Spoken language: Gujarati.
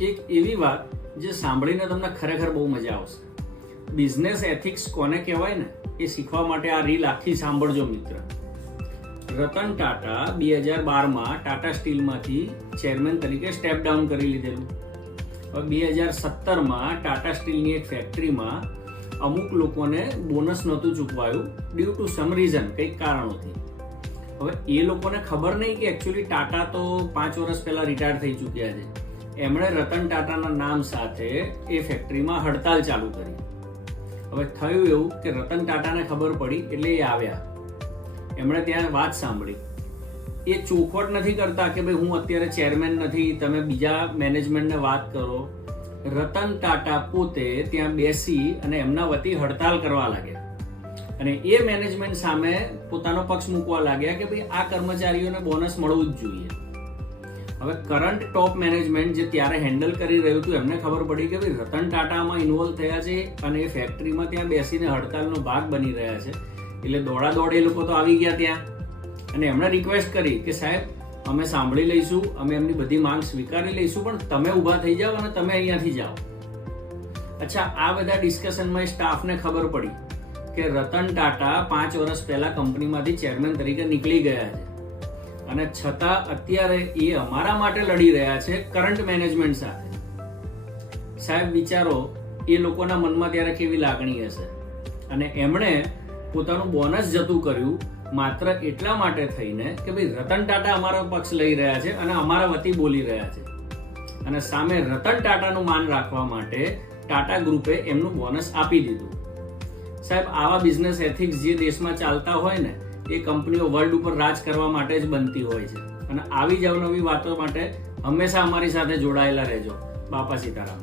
એક એવી વાત જે સાંભળીને તમને ખરેખર બહુ મજા આવશે. બિઝનેસ એથિક્સ કોને કહેવાય ને એ શીખવા માટે આ રીલ આખી સાંભળજો મિત્ર. રતન ટાટા 2012માં ટાટા સ્ટીલમાંથી ચેરમેન તરીકે સ્ટેપ ડાઉન કરી લીધેલું. હવે 2017માં ટાટા સ્ટીલની એક ફેક્ટરીમાં અમુક લોકોને બોનસ નહોતું ચૂકવાયું ડ્યુ ટુ સમ રીઝન, કંઈક કારણોથી. હવે એ લોકોને ખબર નહીં કે એકચ્યુઅલી ટાટા તો 5 વર્ષ પહેલા રિટાયર થઈ ચૂક્યા છે. એમણે રતન ટાટાના નામ સાથે એ ફેક્ટરીમાં હડતાલ ચાલુ કરી. હવે થયું એવું કે રતન ટાટાને ખબર પડી એટલે એ આવ્યા. એમણે ત્યાં વાત સાંભળી. એ ચોખવટ નથી કરતા કે ભાઈ હું અત્યારે ચેરમેન નથી, તમે બીજા મેનેજમેન્ટને વાત કરો. રતન ટાટા પોતે ત્યાં બેસી અને એમના વતી હડતાલ કરવા લાગ્યા અને એ મેનેજમેન્ટ સામે પોતાનો પક્ષ મૂકવા લાગ્યા કે ભાઈ આ કર્મચારીઓને બોનસ મળવું જ જોઈએ. હવે કરંટ ટોપ મેનેજમેન્ટ જે ત્યારે હેન્ડલ કરી રહ્યું હતું એમને ખબર પડી કે ભાઈ રતન ટાટામાં ઇન્વોલ્વ થયા છે અને એ ફેક્ટરીમાં ત્યાં બેસીને હડતાલનો ભાગ બની રહ્યા છે. એટલે દોડાદોડ એ લોકો તો આવી ગયા ત્યાં અને એમણે રિક્વેસ્ટ કરી કે સાહેબ અમે સાંભળી લઈશું, અમે એમની બધી માંગ સ્વીકારી લઈશું, પણ તમે ઊભા થઈ જાઓ અને તમે અહીંયાથી જાઓ. અચ્છા, આ બધા ડિસ્કશનમાં સ્ટાફને ખબર પડી કે રતન ટાટા 5 વર્ષ પહેલા કંપનીમાંથી ચેરમેન તરીકે નીકળી ગયા છે અને છતાં અત્યારે એ અમારા માટે લડી રહ્યા છે કરંટ મેનેજમેન્ટ સાથે. સાહેબ વિચારો એ લોકોના મનમાં ત્યારે કેવી લાગણી હશે. અને એમણે પોતાનું બોનસ જતું કર્યું માત્ર એટલા માટે થઈને કે ભાઈ રતન ટાટા અમારો પક્ષ લઈ રહ્યા છે અને અમારા વતી બોલી રહ્યા છે. અને સામે રતન ટાટાનું માન રાખવા માટે ટાટા ગ્રુપે એમનું બોનસ આપી દીધું. સાહેબ, આવા બિઝનેસ એથિક્સ જે દેશમાં ચાલતા હોય ને એ કંપનીઓ વર્લ્ડ ઉપર રાજ કરવા માટે જ બનતી હોય છે. અને આવી જ અવનવી વાતો માટે હંમેશા અમારી સાથે જોડાયેલા રહેજો. બાપા સીતારામ.